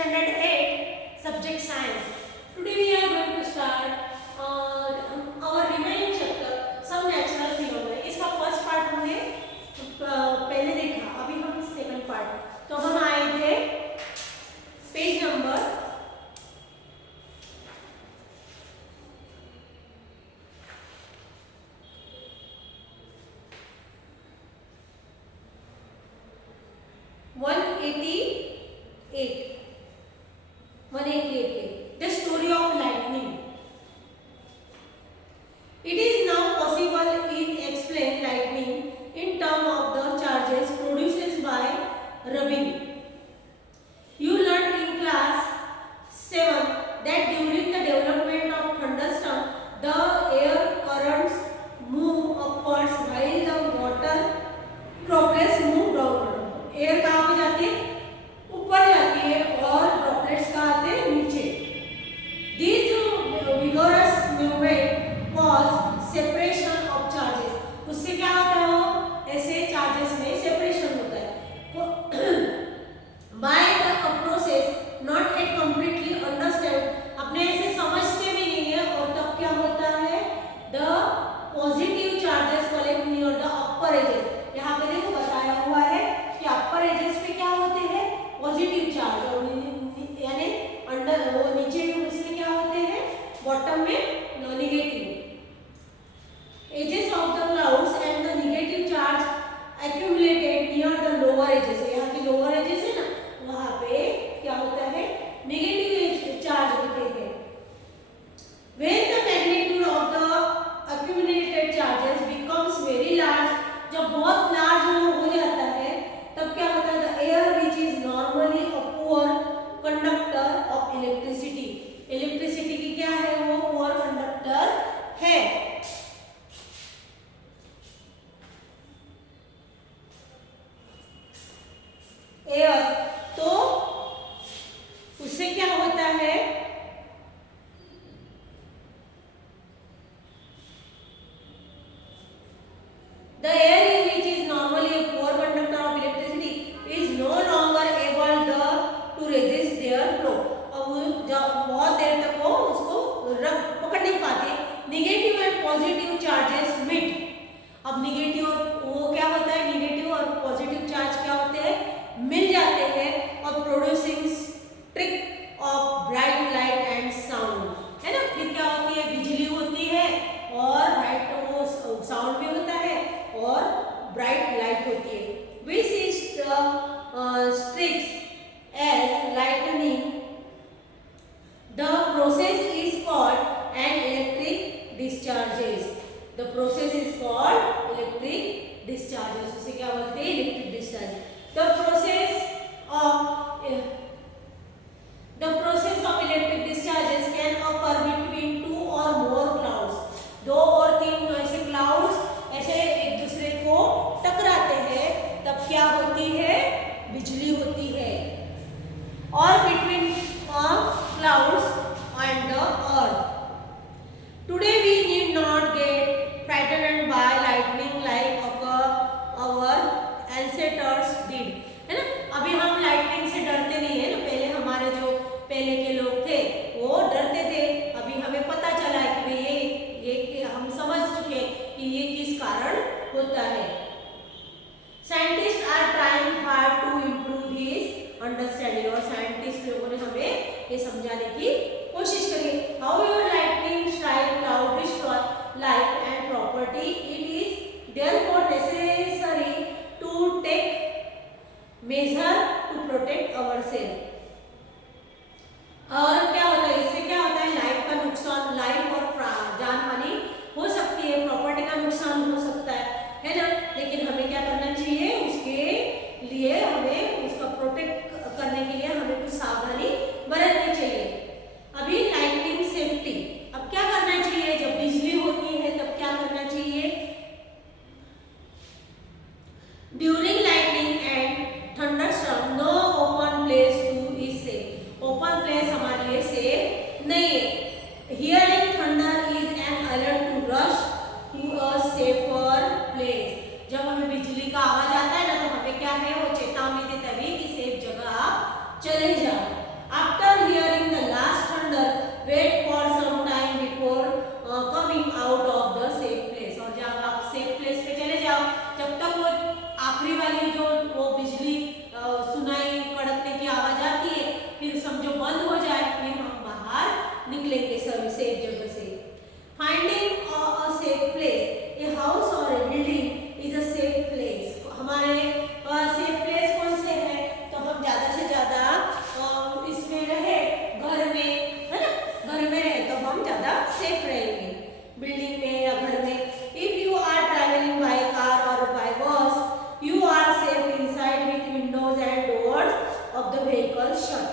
Standard 8, Subject Science. Today we are going to start our remaining chapter, Some Natural Phenomena. इसका first part हमने पहले देखा, अभी हम सेकंड पार्ट. तो हम आए थे page number 188. The story of lightning. It is now possible to explain lightning in terms of the charges produced by rubbing. You learned in class 7 that during the development of thunderstorm, the air currents move upwards while the water droplets move downward. Air कहाँ पे जाती है? ऊपर जाती है और droplets कहाँ आते हैं? नीचे. These vigorous movement cause separation of charges. उससे क्या होता है? ऐसे चार्जेस में सेपरेशन होता है. By the process not yet completely understand. अपने ऐसे समझते भी नहीं है और तब क्या होता है? The positive charges collect near the upper edges. यहाँ पे देखो बताया हुआ है कि अपर एजेस पे क्या होते हैं? पॉजिटिव चार्ज, और यानी अंडर वो नीचे उसमें क्या होते हैं? बॉटम में negative. Edges of the clouds and the negative charge accumulated near the lower edges. यहाँ की लोअर एजेस है ना, वहाँ पे क्या होता है? नेगेटिव चार्ज होते हैं. When the magnitude of the accumulated charges becomes very large, जब बहुत लार्ज हो जाता है तब क्या होता है? The air which is normally a poor conductor of electricity. Electricity की क्या है? वो पुअर कंडक्टर है. एयर तो उससे क्या होता है? The air which is normally a poor conductor of electricity is no longer able to resist their flow. अब जब बहुत देर तक वो उसको पकड़ नहीं पाते. Negative and positive charges meet. अब नेगेटिव वो क्या होता है? नेगेटिव और पॉजिटिव चार्ज क्या होते हैं? मिल जाते हैं और producing trick of bright light and sound, है ना. फिर क्या होती है? बिजली होती है और ब्राइट वो साउंड भी होता है और ब्राइट लाइट होती है. Which is strikes as lightning. The process is called an electric discharges. The process is called electric discharges. उसे क्या बोलते हैं? Electric discharge. The process of electric discharges can occur between two or more clouds. दो और तीन ऐसे clouds ऐसे एक दूसरे को टकराते हैं तब क्या होती है? बिजली होती है. और between clouds and the earth. Today we need not get frightened by lightning like our ancestors did, है ना. अभी हम लाइटनिंग से डरते नहीं है ना. पहले हमारे जो पहले के लोग थे वो डरते थे. अभी हमें पता चला है कि भाई ये हम समझ चुके कि ये किस कारण होता है. Scientist are trying hard to improve his understanding. और साइंटिस्ट लोगों ने हमें ये समझाने की कोशिश करी. How your lightning strike cloud destroy life and property. It is therefore necessary to take measure to protect ourself. और क्या होता है? इससे क्या होता है? लाइफ का नुकसान, लाइफ और जान हानि हो सकती है, प्रॉपर्टी का नुकसान हो सकता है ना. लेकिन हमें क्या करना चाहिए? उसके लिए हमें उसका प्रोटेक्ट करने के लिए हमें कुछ सावधानी बरतनी चाहिए. अभी लाइटनिंग सेफ्टी. अब क्या करना चाहिए? जब बिजली होती है तब क्या करना चाहिए? During lightning and thunderstorm no open place too is safe. Open place हमारे लिए सेफ नहीं है. Hearing thunder is an alert to rush to a safer place. जब हमें बिजली का आवाज आता है ना तो हमें क्या है? वो चेतावनी देता है कि सेफ जगह आप चले जाओ. आखिरी वाली जो वो बिजली सुनाई कड़कने की आवाज आती है, फिर समझो बंद हो जाए, फिर हम बाहर निकलेंगे सेफ जगह से। Finding a safe place, a house और a building is a safe place. हमारे सेफ प्लेस कौन से है, तो हम ज्यादा से ज्यादा इसमें रहे, घर में, है ना, घर में रहे तो हम ज्यादा सेफ रहेंगे, बिल्डिंग में या घर में। If you are travelling by car और by bus, you are safe inside with windows and doors of the vehicle shut.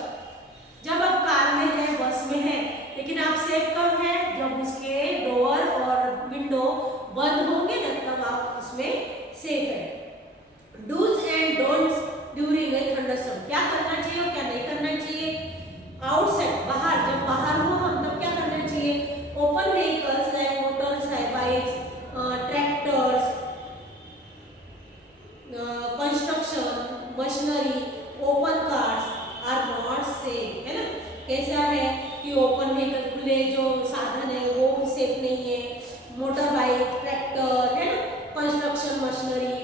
जब आप कार में है, बस में है, लेकिन आप सेफ कब है, जब उसके डोर और विंडो बंद होंगे ना, तब आप उसमें सेफ है। Dos and don'ts during a thunderstorm, क्या करना चाहिए और क्या नहीं करना चाहिए। आउटसाइड, बाहर, जब बाहर हो हम तब क्या करना चाहिए। Open vehicles like motors, bikes, tractors, construction machinery, open cars are not safe, है ना। कैसा है कि ओपन व्हीकल, खुले जो साधन है वो सेफ नहीं है, मोटर बाइक, ट्रैक्टर, है ना, कंस्ट्रक्शन मशीनरी,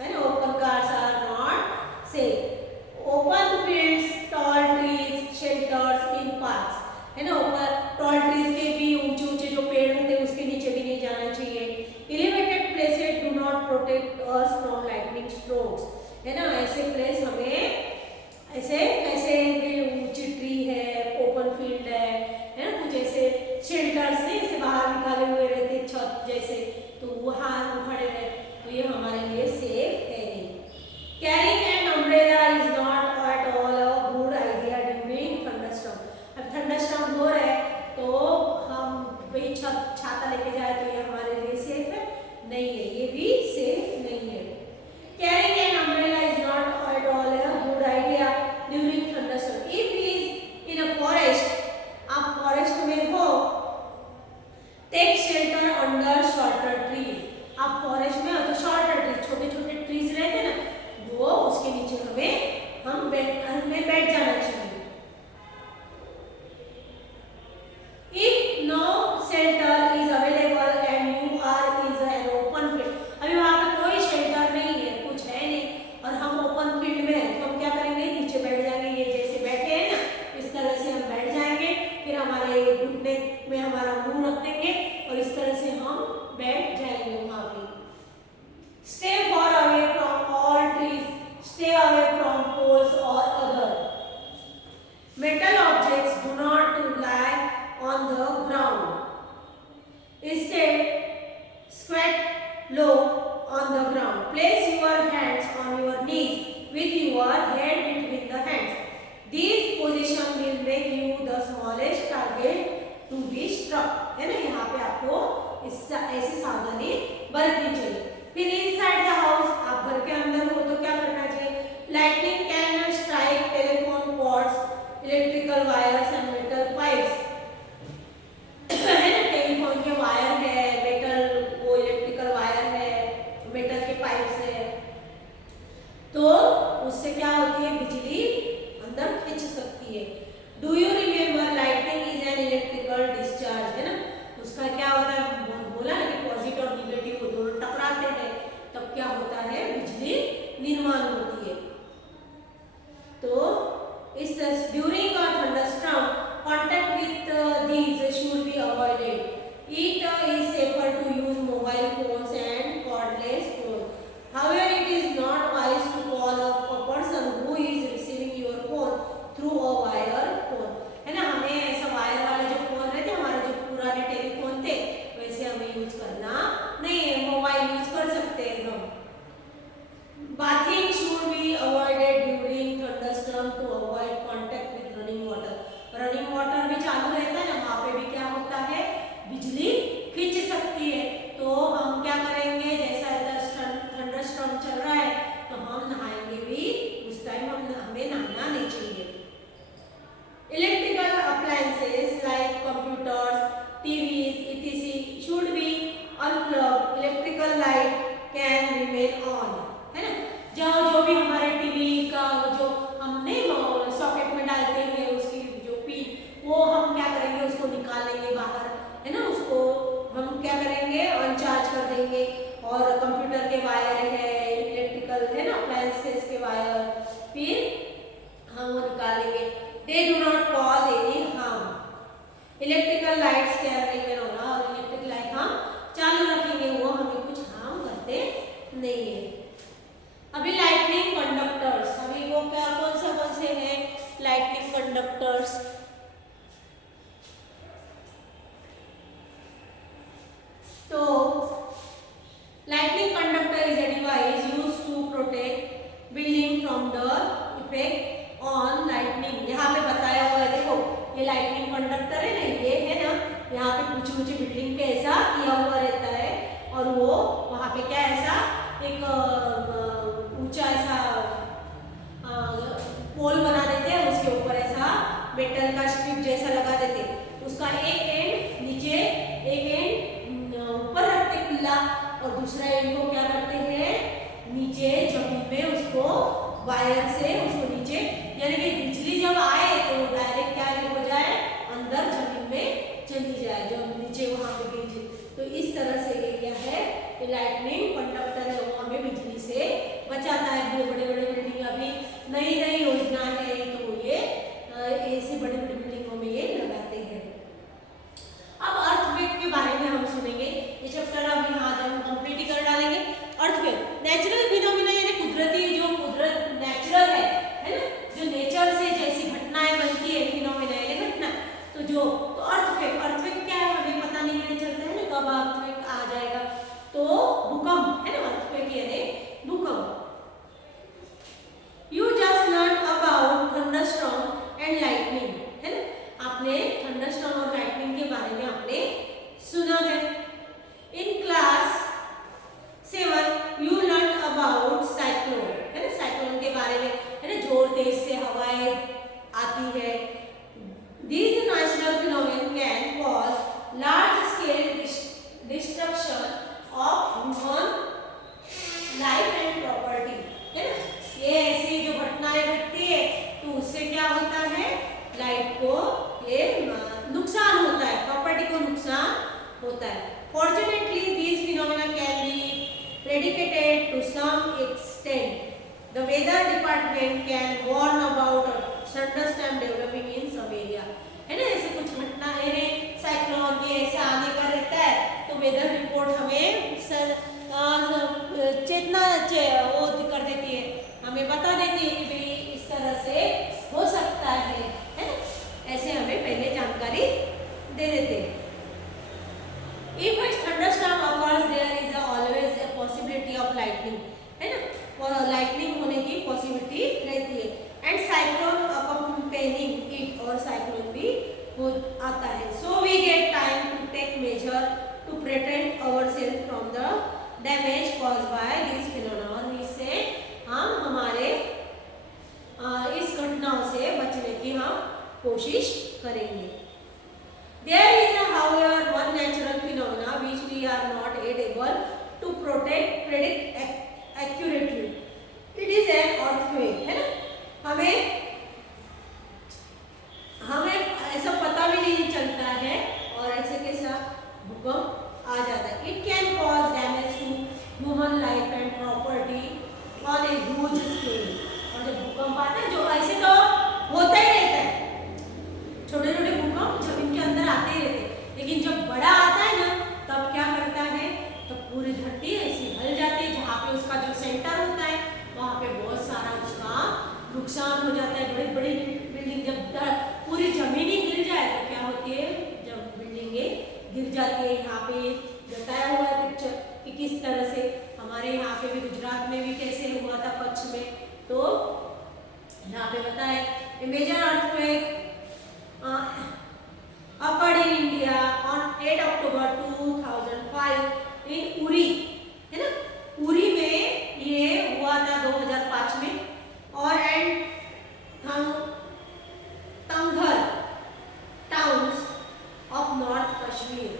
है ना, open cars are not safe. Open fields, tall trees, shelters in parks, है ना, ऊपर टॉल ट्रीज के भी ऊंचे ऊंचे जो पेड़ होते हैं उसके नीचे भी नहीं जाना चाहिए। Elevated places do not protect us from lightning strokes, है ना, ऐसे प्लेस हमें ऐसे कैसे ऊंची ट्री है, ओपन फील्ड है ना, कुछ ऐसे शेल्टर्स से ऐसे बाहर निकाले हुए रहते छत जैसे, तो वहाँ खड़े रहे तो ये हमारे लिए सेफ है नहीं। Carrying an umbrella is not at all a good idea during thunderstorm. अब थंडरस्टॉर्म हो रहा है तो हम भाई छाता लेके जाए तो ये हमारे लिए सेफ है नहीं है, ये भी सेफ नहीं है। Carrying an umbrella is not at all a good idea during thunderstorm. If is in a forest, आप फॉरेस्ट में हो, take shelter under shorter trees. आप फॉरेस्ट में हो तो शॉर्टर ट्रीज, छोटे छोटे ट्रीज रहते हैं ना, वो उसके नीचे हमें बैठ जाना चाहिए। If no shelter is available and you are in an open field, अभी वहाँ पे कोई शेल्टर नहीं है, कुछ है नहीं, और हम ओपन फील्ड में हैं, तो हम क्या करेंगे, नीचे बैठ जाएंगे, ये जैसे बैठे हैं ना इस तरह से हम बैठ जाएंगे, फिर हमारे घुटने में हमारा मुंह रख देंगे और इस तरह से हम बैठ जाएंगे वहाँ पे। Stay far away from all trees, stay away from poles or other metal objects, do not lie on the ground. Instead, squat low on the ground. Place your hands on your knees with your head between the hands. This position will make you the smallest target to be struck. है ना, यहाँ पे आपको ऐसी सावधानी बरतनी चाहिए। फिर inside the house, आप घर के अंदर हो तो क्या करना चाहिए। Lightning can strike telephone cords, electrical wires and metal pipes. है ना, टेलीफोन के वायर है, मेटल वो इलेक्ट्रिकल वायर है, मेटल के पाइप्स है, तो उससे क्या होती है, बिजली अंदर खींच सकती है। Do you remember lightning is an electrical discharge, है ना, उसका क्या होता है, बोला ना कि पॉजिटिव और निगेटिव दोनों टकराते हैं, तब क्या होता है, बिजली निर्माण होती है। तो इस during a thunderstorm contact with these should be avoided. It is safer to use mobile phones and cordless phones. However, it is not wise to call up a person who is receiving your phone through a wire phone. है ना, हमें ऐसा wire वाले जो phone रहते हैं, हमारे जो पुराने टेलीफोन थे वैसे हमें यूज करना नहीं है, मोबाइल यूज कर सकते हैं हम। बाथिंग वो निकालेंगे। They do not cause any harm. Electrical lights क्या रहेंगे ना, और इलेक्ट्रिक लाइट हम चालू रखेंगे, वो हमें कुछ हार्म करते नहीं है। अभी लाइटनिंग कंडक्टर्स, अभी वो क्या कौन से हैं लाइटनिंग कंडक्टर्स। तो lightning conductor is a device used to protect building from the effect on lightning। यहाँ पे बताया हुआ है, देखो ये लाइटनिंग कंडक्टर है ना, ये है ना, यहाँ पे ऊंची ऊंची बिल्डिंग पे ऐसा किया हुआ रहता है, और वो वहाँ पे क्या ऐसा एक ऊंचा ऐसा पोल बना देते हैं, उसके ऊपर ऐसा मेटल का स्ट्रिप जैसा लगा देते, उसका एक एंड नीचे एक एंड ऊपर रखते खुला, और दूसरा एंड को क्या करते हैं नीचे जमीन में उसको वायर से उसको नीचे, यानी कि बिजली जब आए तो डायरेक्ट क्या हो जाए अंदर जमीन में चली जाए, जब नीचे वहां पे गिर। तो इस तरह से ये क्या है, ये लाइटनिंग कंडक्टर है, वो हमें बिजली से बचाता है। बड़े बड़े बिल्डिंग अभी नई नई योजना है, तो ये ऐसे बड़े बड़े बिल्डिंगों में ये लगाते हैं। अब अर्थक्वेक के बारे में हम सुनेंगे, ये चैप्टर अभी हाँ जब हम कंप्लीट कर डालेंगे। अर्थक्वेक नेचुरल फिनोमिना, यानी कुदरती जो कुदरत नेचुरल है ना, जो नेचर से जैसी घटनाएं बनती है, फिनोमिना यानी घटना, तो जो तो अर्थक्वेक क्या है हमें पता नहीं चलता है ना कब अर्थक्वेक आ जाएगा। तो भूकंप है ना, अर्थक्वेक यानी भूकंप। You just learn about thunderstorm and lightning, है ना, आपने थंडरस्टॉर्म और लाइटनिंग के बारे में आपने सुना है। In class 7 you learn about cyclone, है ना, साइक्लोन के बारे में, है ना, जोर तेज से हवाएं आती है। These natural phenomena can cause large scale destruction of human life and property, है ना, ये ऐसी जो घटनाएं घटती है तो उससे क्या होता है, लाइफ को ये नुकसान होता है, प्रॉपर्टी को नुकसान होता है। Fortunately, these phenomena can be predicated to some extent. The weather department can warn about a thunderstorm developing in some area, है ना, ऐसे कुछ घटना है साइक्लोन के ऐसे आने का रहता है, तो वेदर रिपोर्ट हमें चेतना वो कर देती है, हमें बता देती है कि भाई इस तरह से हो सकता है ना, ऐसे हमें पहले जानकारी दे देते हैं। If a thunderstorm occurs, there is always a possibility of lightning, है ना, और लाइटनिंग होने की पॉसिबिलिटी रहती है। एंड साइक्लोन accompanying it, और साइक्लोन भी हो आता है। So we get time to take measure to protect ourselves from the damage caused by these phenomena, और इससे हम हमारे इस घटनाओं से बचने की हम कोशिश करेंगे। There is however one natural phenomena which we are not able to predict accurately. It is an earthquake, है ना, हमें ऐसा पता भी नहीं चलता है, और ऐसे कैसा भूकंप आ जाता है। It can cause damage to human life and property on a huge scale, और जब भूकंप आता है, जो ऐसे तो होता ही रहता है, छोटे छोटे भूकंप जमीन के अंदर आते ही रहते हैं, लेकिन जब बड़ा आता है ना, तब क्या करता है, तब पूरी धरती ऐसी हिल जाती है, जहाँ पे उसका जो सेंटर होता है वहाँ पे बहुत सारा उसका नुकसान हो जाता है। बड़ी बड़ी बिल्डिंग जब पूरी जमीन ही गिर जाए तो क्या होती है, जब बिल्डिंगें गिर जाती है, यहाँ पे बताया हुआ है पिक्चर कि किस तरह से हमारे यहाँ पे भी गुजरात में भी कैसे हुआ था, कच्छ में, तो यहाँ पे बताया major earthquake occurred in India on 8 October 2005 in Uri, है ना, उरी में ये हुआ था 2005 में, और and Tangdhar towns of north Kashmir,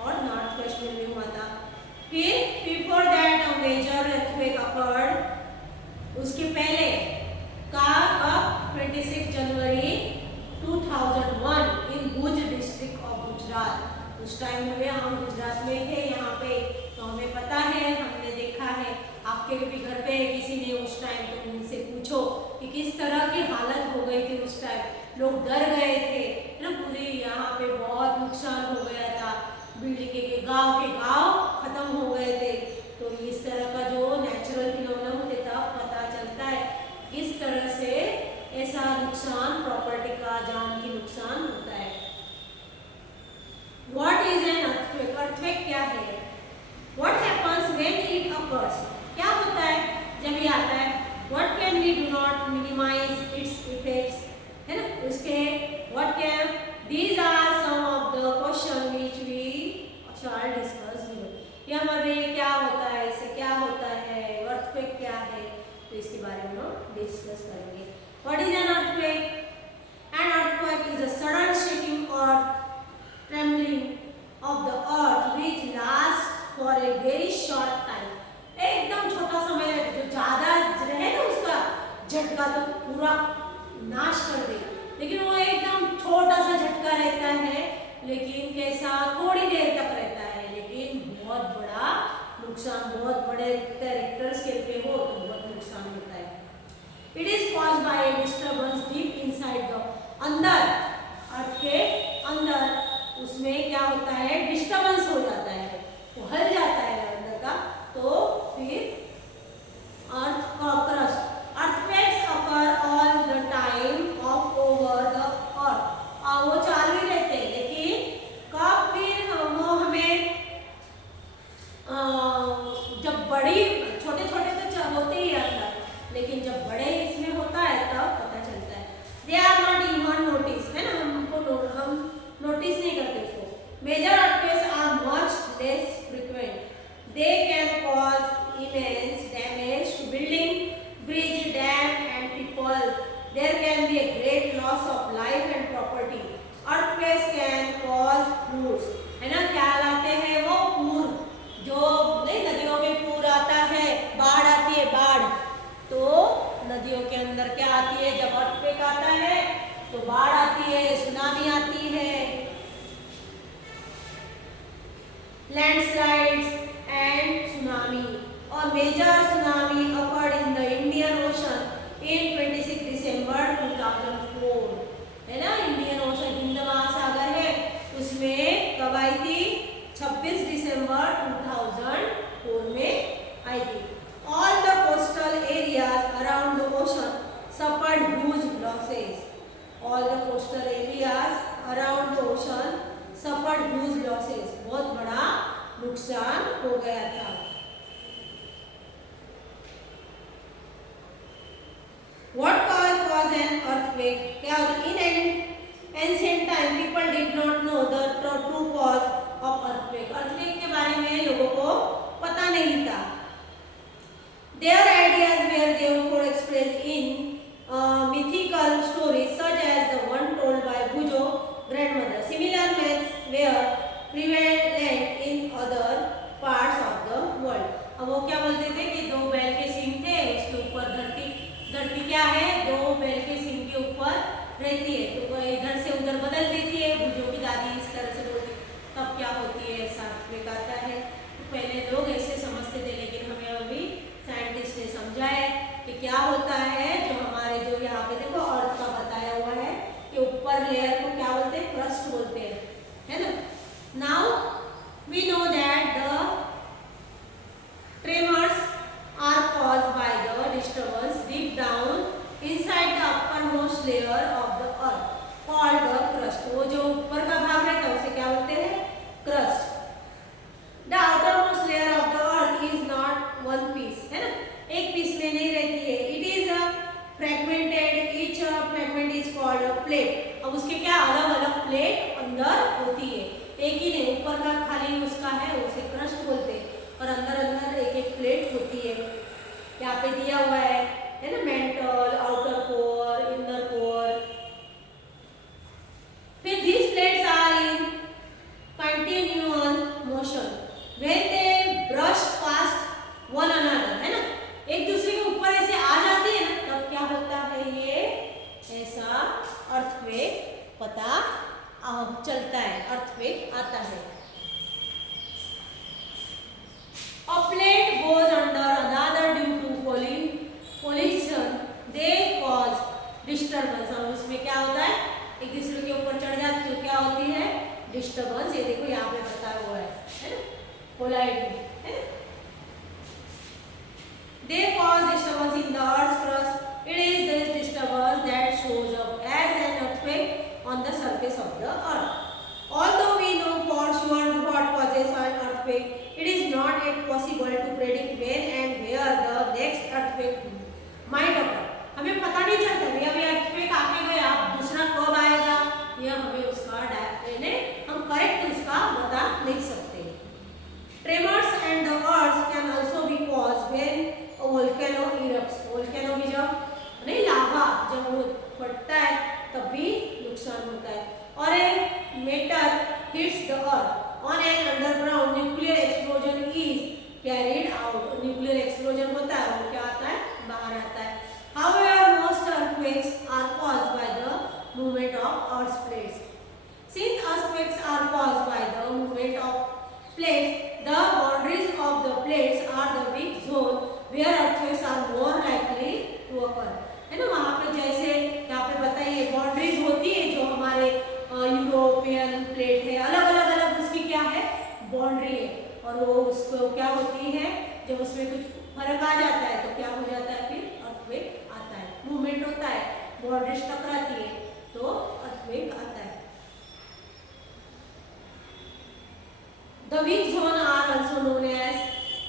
और नॉर्थ कश्मीर में हुआ था। फिर before that a major earthquake occurred, उसके पहले का 26 जनवरी 2001 in Bhuj district of Gujarat. उस टाइम में हम गुजरात में थे यहाँ पे, तो हमें पता है, हमने देखा है, आपके भी घर पे किसी ने उस टाइम, तो उनसे पूछो कि किस तरह की हालत हो गई थी उस टाइम, लोग डर गए थे, है ना, पूरी यहाँ पे बहुत नुकसान हो गया था, बिल्डिंग के गांव खत्म हो गए थे। तो इस तरह का जो नेचुरल फिनोमेना होते था, पता चलता है किस तरह से ऐसा नुकसान, प्रॉपर्टी का, जान की नुकसान होता है। What is an earthquake? Earthquake क्या है? What happens when it occurs? क्या होता है जब ये आता है? What can we do not minimize its effects? है ना, उसके what can, these are some of the question which we shall discuss below. ये हमारे क्या होता है, इससे क्या होता है, earthquake क्या है, तो इसके बारे में हम डिस्कस करेंगे। What is an earthquake? An earthquake is a sudden shaking or trembling of the earth which lasts for a very short time. एकदम छोटा समय है, जो ज्यादा रहे ना उसका झटका तो पूरा नाश कर देगा, लेकिन वो एकदम छोटा सा झटका रहता है, लेकिन कैसा, थोड़ी देर तक रहता है, लेकिन बहुत बड़ा नुकसान, बहुत बड़े रिक्टर स्केल पे हो तो बहुत नुकसान होता है। It is caused by A disturbance deep inside the, अंदर, अर्थ के अंदर उसमें क्या होता है, डिस्टर्बेंस हो जाता है, वो हल जाता है अंदर का, तो फिर अर्थ का crust. Earthquakes occur all the time of over the earth, वो चालू ही रहते हैं, लेकिन कब फिर वो हमें जब बड़ी, छोटे छोटे तो होते ही अंदर, लेकिन जब बड़े इसमें होता है तब पता चलता है। They are not even notice, है ना, हम नोटिस नहीं करते उसको। Major earthquakes are much less frequent. They can cause immense damage to building, bridge, dam and people. There can be a great loss of life and property. Earthquakes can cause floods. है ना, क्या लाते हैं वो, पूर, जो नहीं नदियों में पूर आता है, बाढ़ आती है, बाढ़, तो नदियों के अंदर क्या आती है, जब earthquake आता है तो बाढ़ आती है, सुनामी आती है, landslides and tsunami. A major tsunami occurred in the Indian Ocean in 26 December 2004. है ना, इंडियन ओशन, हिंद महासागर है, उसमें कब आई थी, 26 दिसंबर 2004 में आई थी। All the coastal areas around the ocean suffered huge losses. All the coastal areas around the ocean suffered huge losses. बहुत बड़ा नुकसान हो गया था। What caused an earthquake? क्या होता है? In ancient time, people did not know the true cause of earthquake. Earthquake के बारे में लोगों को पता नहीं था। Their ideas were therefore expressed in mythical stories such as the one told by Bujo grandmother. Similar myths were prevalent in other parts of the world. अब वो क्या बोलते थे कि दो बैल के सींग थे, उसके ऊपर धरती क्या है, दो बैल के सींग के ऊपर रहती है, तो वो इधर से उधर बदल देती है। बुजो की दादी इस तरह से बोलती, तब क्या होती है, ऐसा आता है। तो पहले लोग ऐसे समझते थे, लेकिन हमें अभी साइंटिस्ट ने समझाया कि क्या होता है, जो हमारे जो यहाँ पे देखो अर्थ का बताया हुआ है कि ऊपर लेयर को क्या बोलते हैं, क्रस्ट बोलते हैं, है ना। Now we know that the tremors are caused by the disturbance deep down inside the uppermost layer of the earth called the crust. वो जो ऊपर का भाग रहता है उसे क्या बोलते हैं, crust. The outermost layer of the earth is not one piece, है ना, एक पीस में नहीं रहती है. It is a fragmented. Each fragment is called a plate. अब उसके क्या अलग अलग प्लेट अंदर होती है, एक ही नहीं, ऊपर का खाली उसका है उसे क्रस्ट बोलते हैं, और अंदर अंदर एक एक प्लेट होती है। यहाँ पे दिया हुआ है ना, mental, outer core, inner core. फिर these plates are in continual motion when they brush past one another, है ना, एक दूसरे के ऊपर ऐसे आ जाती है ना, तब क्या होता है, ये ऐसा अर्थक्वेक पता चलता है, अर्थक्वेक आता है। A plate goes under another due to उसमें क्या होता है, एक दूसरे के ऊपर चढ़ जाती है, क्या होती है, डिस्टर्बेंस। ये देखो यहाँ पे बताया हुआ है ना, कोलाइडिंग है ना। They cause disturbance in the Earth's crust. It is this disturbance that shows up as an earthquake on the surface of the Earth. Although we know for sure what causes an earthquake, it is not yet possible to predict when and where the next earthquake might occur. हमें पता नहीं चलता भैया अभी earthquake आके गया, अब दूसरा कब आएगा, यह हमें उसका हम करेक्ट उसका बता नहीं सकते। Tremors and the earth can also be caused when a volcano erupts. Volcano भी जब नहीं लावा जब वो फटता है तब भी नुकसान होता है। और एक meteor hits the earth on an underground nuclear explosion is carried out. Nuclear explosion होता है वो क्या आता है, बाहर आता है। However, most earthquakes are caused by the movement of Earth's plates. Since earthquakes are caused by the movement of plates, the boundaries of the plates are the weak zone where earthquakes are more likely to occur. है ना, वहाँ पे जैसे यहाँ पे बताइए boundaries होती है जो हमारे यूरोपियन प्लेट है, अलग उसकी क्या है, बाउंड्री है, और वो उसको क्या होती है, जब उसमें कुछ फर्क आ जाता है तो क्या हो जाता है, फिर अर्थक्वेक आता है, मूवमेंट होता है, बाउंड्रीज टकराती है तो अर्थक्वेक आता है। The weak zone are also known as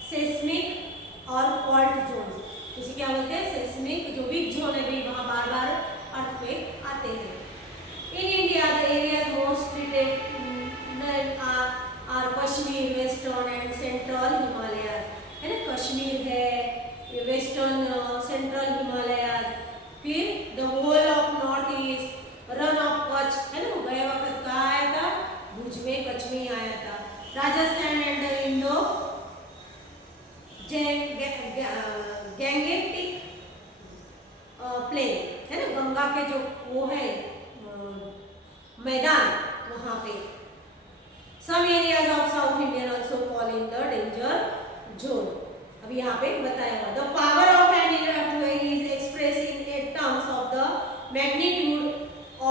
seismic और fault zones. इसे क्या बोलते हैं, seismic, जो weak zone है भाई वहाँ बार-बार earthquake आते हैं। In India, the areas most treated are Kashmir, Western and Central Himalayas. है ना, कश्मीर है, Western Central Himalayas, फिर the whole of North East, run of Kutch, है ना, गए वक्त कहाँ आया था, भुज में, कच्छ में ही आया था। Rajasthan and the Indo Gangetic plain है ना, गंगा के जो वो है मैदान वहाँ पे। Some areas of south Indian also fall in the danger zone. अभी यहाँ पे बताया हुआ the power of an earthquake is express in terms of the magnitude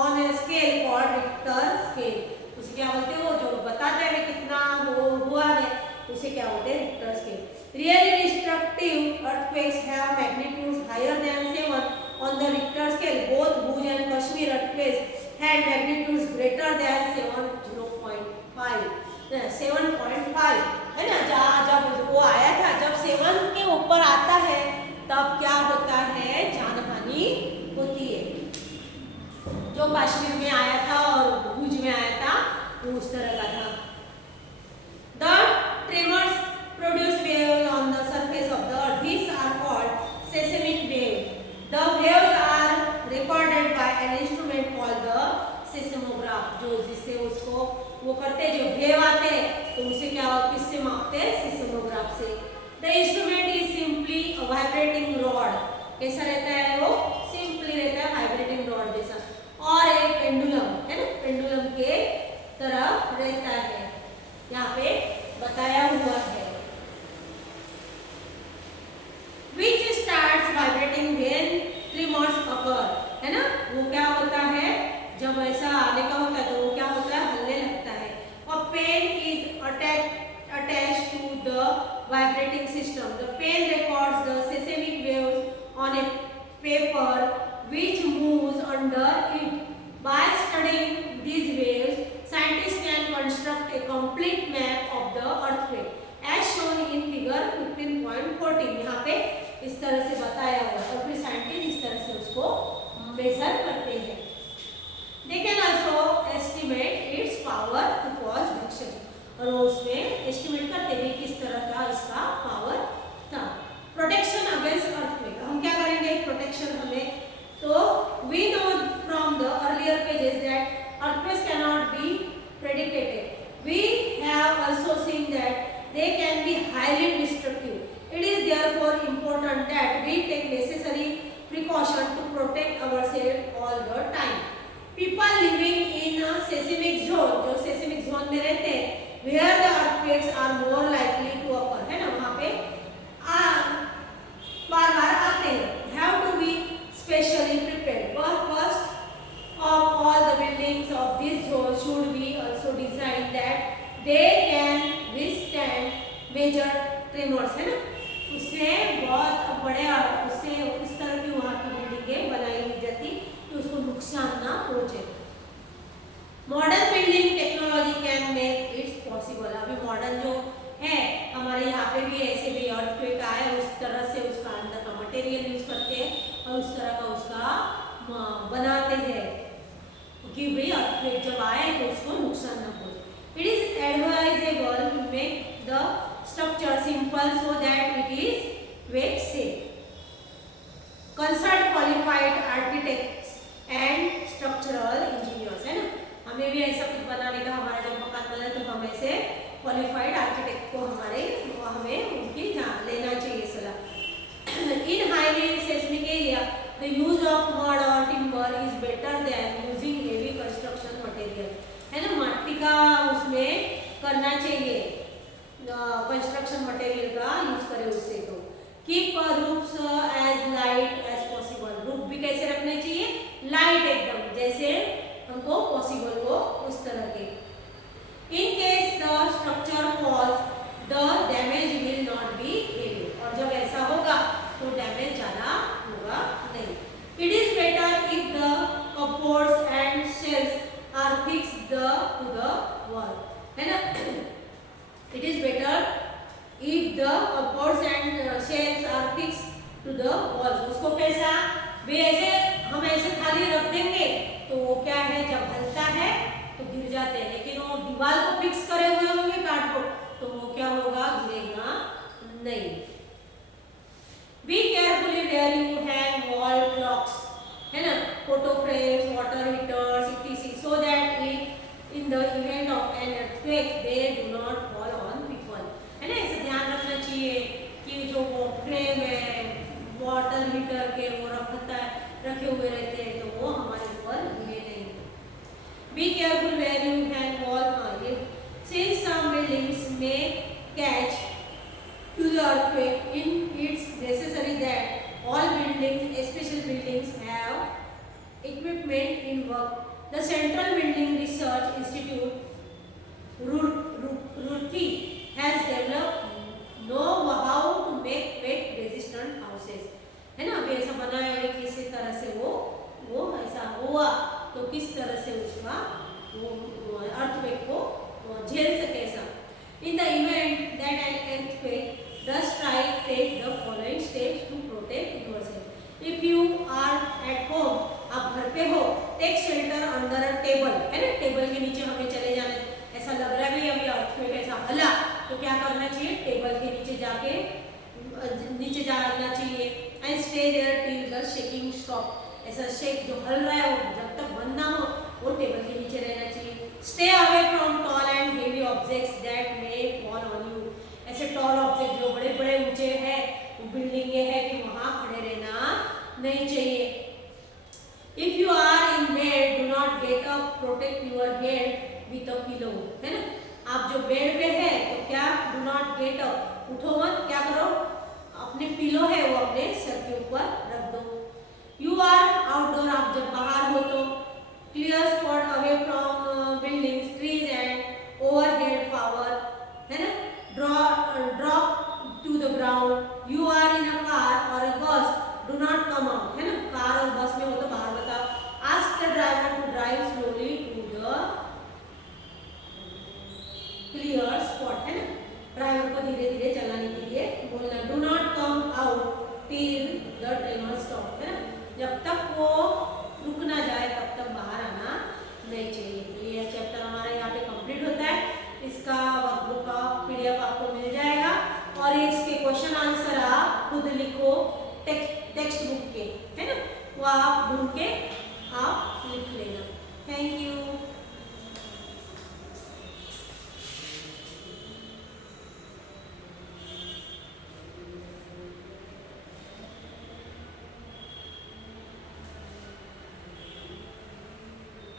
on a scale called Richter scale. उसे क्या बोलते हैं, वो जो बताते हैं कितना वो हुआ है उसे क्या बोलते हैं, Richter scale. Really destructive earthquakes have magnitudes higher than 7 on the Richter scale. Both Bhuj and Kashmir earthquakes had magnitudes greater than 7.5 है ना। जब वो आया था, जब 7 के ऊपर आता है तब क्या होता है, जानहानि होती है। जो कश्मीर में आया था और भुज में आया था वो उस तरह का था। The tremors produce waves on the surface of the earth. These are called seismic waves. The waves are recorded by an instrument called the seismograph. जो जिससे उसको वो करते जो वेव आते तो उसे क्या किससे मापते हैं, seismograph से। The instrument is simply a vibrating rod. कैसा रहता है वो, simply रहता है vibrating rod जैसा, और एक पेंडुलम है ना, पेंडुलम के तरह रहता है, यहाँ पे बताया हुआ है। Which starts vibrating when tremors occur, है ना, वो क्या होता है, जब ऐसा आने का होता है तो वो क्या होता है, हलने लगता है। और pen is attached to the vibrating system. The pen records the seismic waves on a paper which moves under it. By studying these waves, scientists can construct a complete map of the earthquake, as shown in figure 15.14. यहाँ पे इस तरह से बताया हुआ है और फिर साइंटिस्ट इस तरह से उसको मेजर करते हैं। They can also estimate its power to cause destruction, और वो उसमें एस्टिमेट करते हैं किस तरह का इसका पावर था। प्रोटेक्शन अगेंस्ट earthquake, हम क्या करेंगे, प्रोटेक्शन हमें, तो we know from the earlier pages that earthquakes cannot be predicted. We have also seen that they can be highly destructive. It is therefore important that we take necessary precaution to protect ourselves all the time. People living in a seismic zone, जो seismic zone में रहते हैं, where the earthquakes are more likely to occur, है ना, वहाँ पे बार-बार आते हैं, have to be specially prepared. First, earthquake जब आए तो उसको नुकसान न पहुंचे। It is advisable to make the structure simple so that it is weight safe. Consult qualified architects and structural engineers, है ना, हमें भी ऐसा कुछ बनाने का, हमारा जब मकान बना तो हम ऐसे क्वालिफाइड आर्किटेक्ट को हमें उनकी लेना चाहिए सलाह। In highway seismic area the use of mud और timber is better than using heavy construction material, है ना, मट्टी का उसमें करना चाहिए, कंस्ट्रक्शन मटेरियल का यूज करें उससे। तो keep roofs as light as possible, roof भी कैसे रखने चाहिए, लाइट एकदम जैसे हमको पॉसिबल हो उस तरह के। In case the structure falls the damage will not be heavy, और जब ऐसा होगा तो डैमेज ज़्यादा होगा नहीं। It is better if the cupboards and shelves are fixed to the wall, है ना, it is better if the cupboards and shelves are fixed to the walls, उसको कैसा वे ऐसे हम ऐसे खाली रख देंगे तो वो क्या है, जब हलता है तो गिर जाते हैं, लेकिन वो दीवार को फिक्स करे हुए होंगे कार्डबोर्ड तो वो क्या होगा, गिरेगा नहीं। Be carefully where you hang wall clocks, है ना, photo frames, water heaters etc, so that in the event of an earthquake they do not fall on people, है ना, ऐसे ध्यान रखना चाहिए कि जो वो फ्रेम है वाटर हीटर के वो रखे हुए रहते हैं तो वो हमारे ऊपर गिरे नहीं। Be careful where you hang wall, since some buildings में catch to the earthquake in it's necessary that all buildings, especially buildings, have equipment in work. The Central Building Research Institute, Roorkee, has developed know how to make quake resistant houses, है ना, अभी ऐसा बनाया है कि किस तरह से वो ऐसा हुआ तो किस तरह से उसका वो अर्थक्वेक को झेल सके ऐसा। In the event that an earthquake does strike, take the following steps to protect yourself. If you are at home, आप घर पे हो, take shelter under a table, है ना, टेबल के नीचे हमें चले जाना, ऐसा लग रहा है अभी अर्थक्वेक ऐसा हला तो क्या करना चाहिए, टेबल के नीचे जाना चाहिए। And stay there till the shaking stop, ऐसा शेक जो हल रहा है वो जब तक बंद ना हो वो टेबल के नीचे रहना चाहिए। Stay away from tall and heavy objects that may fall on you, ऐसे टॉल ऑब्जेक्ट जो बड़े बड़े ऊंचे हैं वो बिल्डिंग ये है कि वहां खड़े रहना नहीं चाहिए। If you are in bed do not get up, protect your head with a pillow, है ना, आप जो बेड पे है तो क्या डू नॉट गेट अप, उठो मत, क्या करो, अपने पिलो है वो अपने सर के ऊपर रख दो। यू आर आउटडोर, आप जब बाहर हो तो clear spot away from buildings, trees and overhead power, है ना, drop to the ground. You are in a car or a bus, do not come out, है ना, कार और बस में हो तो बाहर बताओ। Ask the driver to drive slowly to the clear spot, है ना, ड्राइवर को धीरे धीरे चलाने के लिए बोलना। Do not come out till the train stop, है ना, जब तक वो रुक ना जाए तब तक बाहर आना नहीं चाहिए। तो ये चैप्टर हमारा यहाँ पे कंप्लीट होता है, इसका वर्कबुक का पीडीएफ आपको मिल जाएगा और इसके क्वेश्चन आंसर आप खुद लिखो टेक्स्ट बुक के, है ना, वो आप ढूंढ के आप लिख लेना। Thank you.